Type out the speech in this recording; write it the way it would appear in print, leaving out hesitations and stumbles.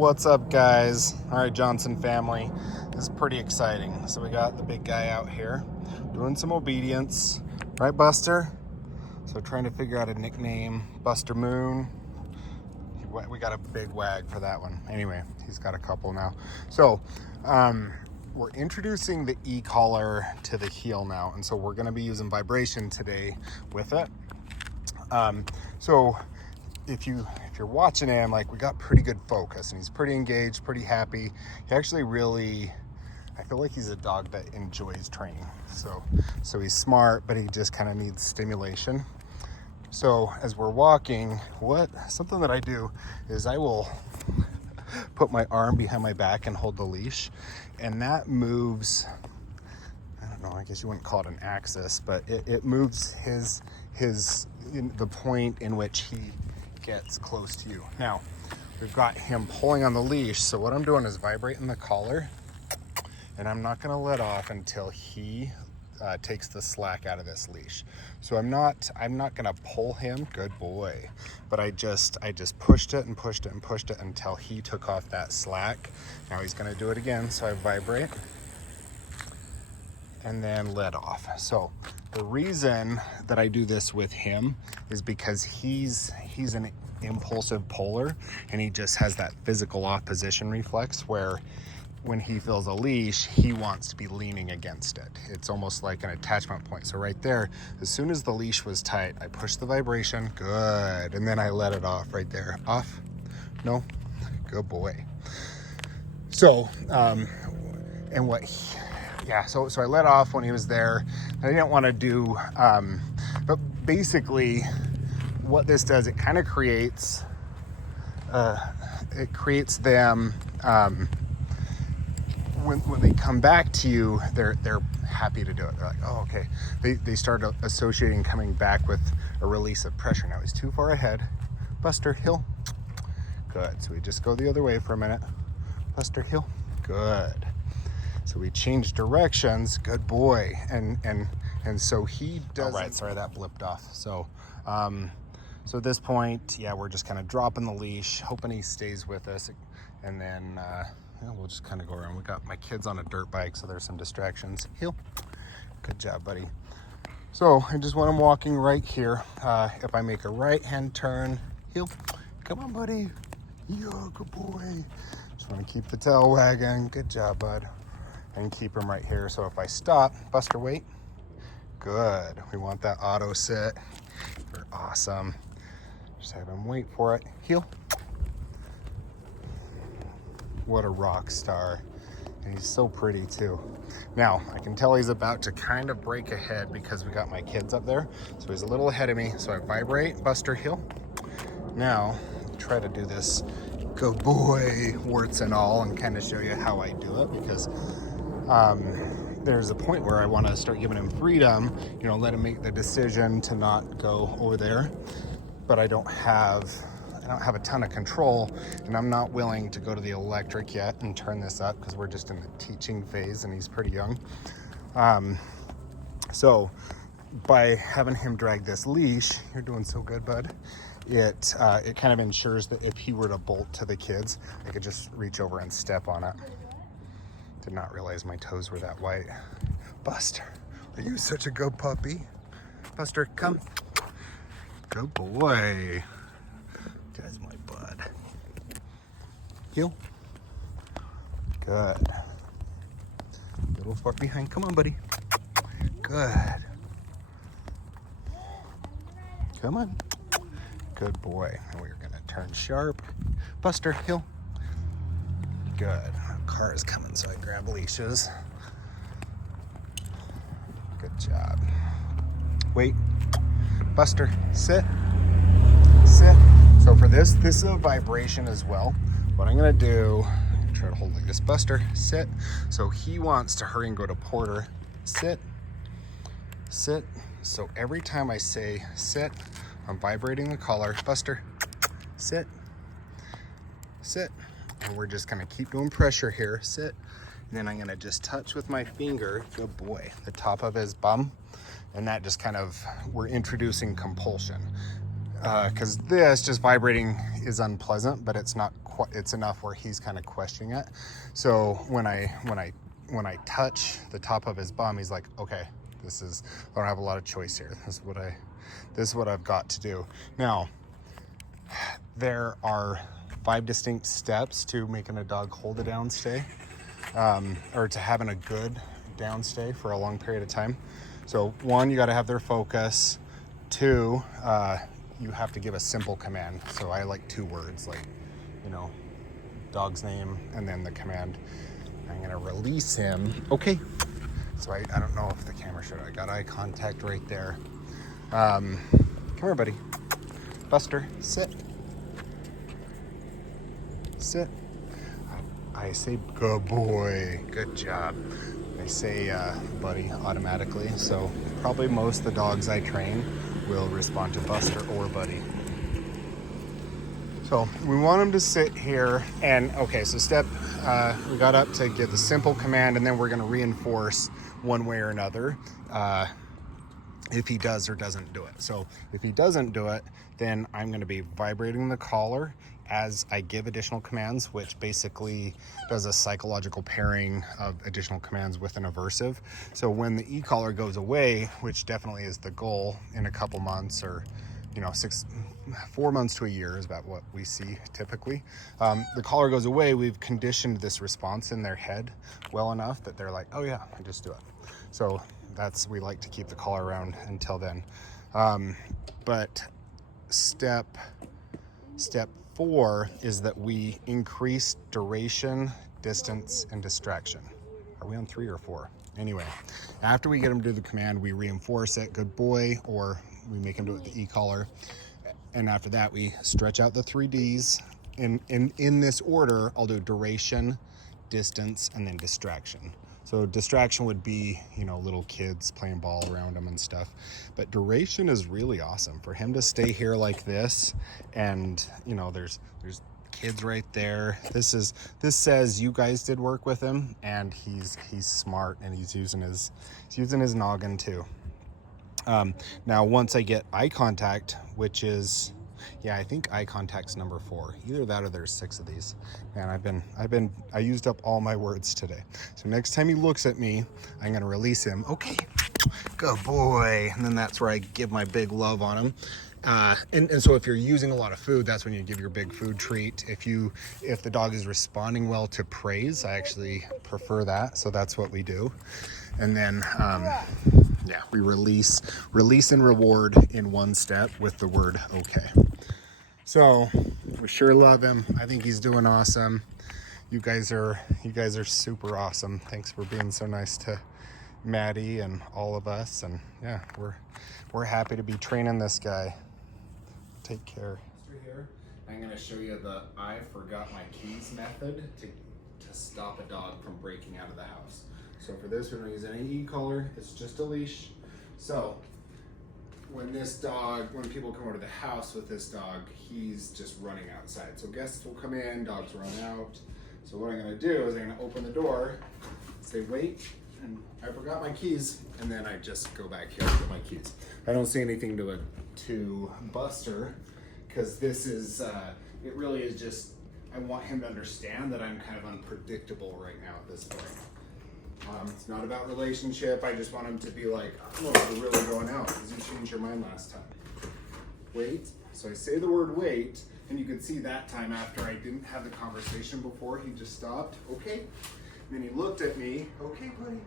What's up, guys? All right, Johnson family, this is pretty exciting. So we got the big guy out here doing some obedience, right, Buster? So trying to figure out a nickname. Buster Moon. We got a big wag for that one. Anyway, he's got a couple now. So we're introducing the e-collar to the heel now, and so we're going to be using vibration today with it. So if you're watching him, like, we got pretty good focus, and he's pretty engaged, pretty happy. He actually really, I feel like he's a dog that enjoys training. So he's smart, but he just kind of needs stimulation. So as we're walking, something that I do is I will put my arm behind my back and hold the leash, and that moves, I don't know, I guess you wouldn't call it an axis, but it moves the point in which he gets close to you. Now, we've got him pulling on the leash, so what I'm doing is vibrating the collar, and I'm not going to let off until he takes the slack out of this leash. So I'm not going to pull him, good boy, but I just pushed it and pushed it and pushed it until he took off that slack. Now he's going to do it again, so I vibrate and then let off. So the reason that I do this with him is because he's an impulsive puller, and he just has that physical opposition reflex where when he feels a leash, he wants to be leaning against it. It's almost like an attachment point. So right there, as soon as the leash was tight, I pushed the vibration, good, and then I let it off right there. Off? No? Good boy. So, so I let off when he was there. I didn't want to do, but basically what this does, it kind of creates them, when they come back to you, they're happy to do it. They're like, oh, okay. They start associating coming back with a release of pressure. Now he's too far ahead. Buster, heel. Good. So we just go the other way for a minute. Buster, heel. Good. So we change directions. Good boy. And so he does. All right. Sorry, that blipped off. So at this point, yeah, we're just kind of dropping the leash, hoping he stays with us, and then we'll just kind of go around. We got my kids on a dirt bike, so there's some distractions. Heel. Good job, buddy. So I just want him walking right here. If I make a right-hand turn, heel. Come on, buddy. Yeah, good boy. Just want to keep the tail wagging. Good job, bud. And keep him right here. So if I stop, Buster, wait. Good. We want that auto sit. You're awesome. Just have him wait for it. Heel. What a rock star. And he's so pretty too. Now, I can tell he's about to kind of break ahead because we got my kids up there. So he's a little ahead of me. So I vibrate, Buster, heel. Now, try to do this good boy, warts and all, and kind of show you how I do it, because there's a point where I want to start giving him freedom, let him make the decision to not go over there. But I don't have a ton of control, and I'm not willing to go to the electric yet and turn this up because we're just in the teaching phase and he's pretty young. So by having him drag this leash, you're doing so good, bud. It kind of ensures that if he were to bolt to the kids, I could just reach over and step on it. Did not realize my toes were that white. Buster, are you such a good puppy? Buster, come. Good boy. Guy's my bud. Heel. Good. Little far behind. Come on, buddy. Good. Come on. Good boy. And we're going to turn sharp. Buster, heel. Good. A car is coming, so I grab leashes. Good job. Wait. Buster, sit. Sit. So for this is a vibration as well. What I'm gonna do, try to hold like this. Buster, sit. So he wants to hurry and go to Porter. Sit. Sit. So every time I say sit, I'm vibrating the collar. Buster, sit. Sit. And we're just gonna keep doing pressure here. Sit. And then I'm gonna just touch with my finger, good boy, the top of his bum. And that just kind of, we're introducing compulsion. Because this just vibrating is unpleasant, but it's not quite it's enough where he's kind of questioning it. So when I touch the top of his bum, he's like, okay, I don't have a lot of choice here. This is what I've got to do. Now, there are 5 distinct steps to making a dog hold a downstay, or to having a good downstay for a long period of time. So 1, you got to have their focus. 2, you have to give a simple command. So I like 2 words, like, dog's name and then the command. I'm going to release him. Okay. So I don't know if the camera showed. I got eye contact right there. Come here, buddy. Buster, sit. Sit. I say, good boy. Good job. I say buddy automatically. So probably most of the dogs I train will respond to Buster or buddy. So we want him to sit here, and okay, so we got up to get the simple command, and then we're going to reinforce one way or another if he does or doesn't do it. So if he doesn't do it, then I'm going to be vibrating the collar as I give additional commands, which basically does a psychological pairing of additional commands with an aversive. So when the e-collar goes away, which definitely is the goal in a couple months, or 4 months to a year is about what we see typically. The collar goes away, we've conditioned this response in their head well enough that they're like, oh yeah, I just do it. So we like to keep the collar around until then. But step 4 is that we increase duration, distance, and distraction. Are we on 3 or 4? Anyway, after we get him to do the command, we reinforce it, good boy, or we make him do it with the e-collar. And after that, we stretch out the 3 Ds. In this order, I'll do duration, distance, and then distraction. So distraction would be, little kids playing ball around them and stuff. But duration is really awesome. For him to stay here like this, and, there's kids right there. This says you guys did work with him, and he's smart, and he's using his noggin too. Now once I get eye contact, which is, I think eye contact's number 4. Either that or there's 6 of these. And I used up all my words today. So next time he looks at me, I'm gonna release him. Okay, good boy. And then that's where I give my big love on him. And so if you're using a lot of food, that's when you give your big food treat. If the dog is responding well to praise, I actually prefer that. So that's what we do. And then, we release and reward in 1 step with the word okay. So we sure love him. I think he's doing awesome. You guys are super awesome. Thanks for being so nice to Maddie and all of us. And yeah, we're happy to be training this guy. Take care. Here, I'm going to show you the I forgot my keys method to stop a dog from breaking out of the house. So for this, we don't use any e-collar. It's just a leash. So when people come over to the house with this dog, he's just running outside. So guests will come in, dogs run out. So what I'm going to do is I'm going to open the door, say wait, and I forgot my keys, and then I just go back here and get my keys. I don't say anything to Buster, because this is, it really is just, I want him to understand that I'm kind of unpredictable right now at this point. It's not about relationship. I just want him to be like, oh, we're really going out because you changed your mind last time. Wait. So I say the word wait, and you can see that time after I didn't have the conversation before, he just stopped. Okay. And then he looked at me. Okay, buddy.